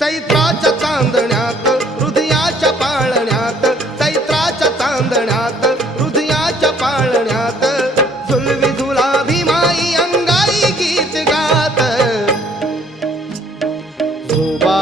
चैत्राच्या चांदण्यात हृदयाच्या पाळण्यात, चैत्राच्या चांदण्यात हृदयाच्या पाळण्यात, झुलवी झुलाभी माई अंगाई गीत गात. झोबा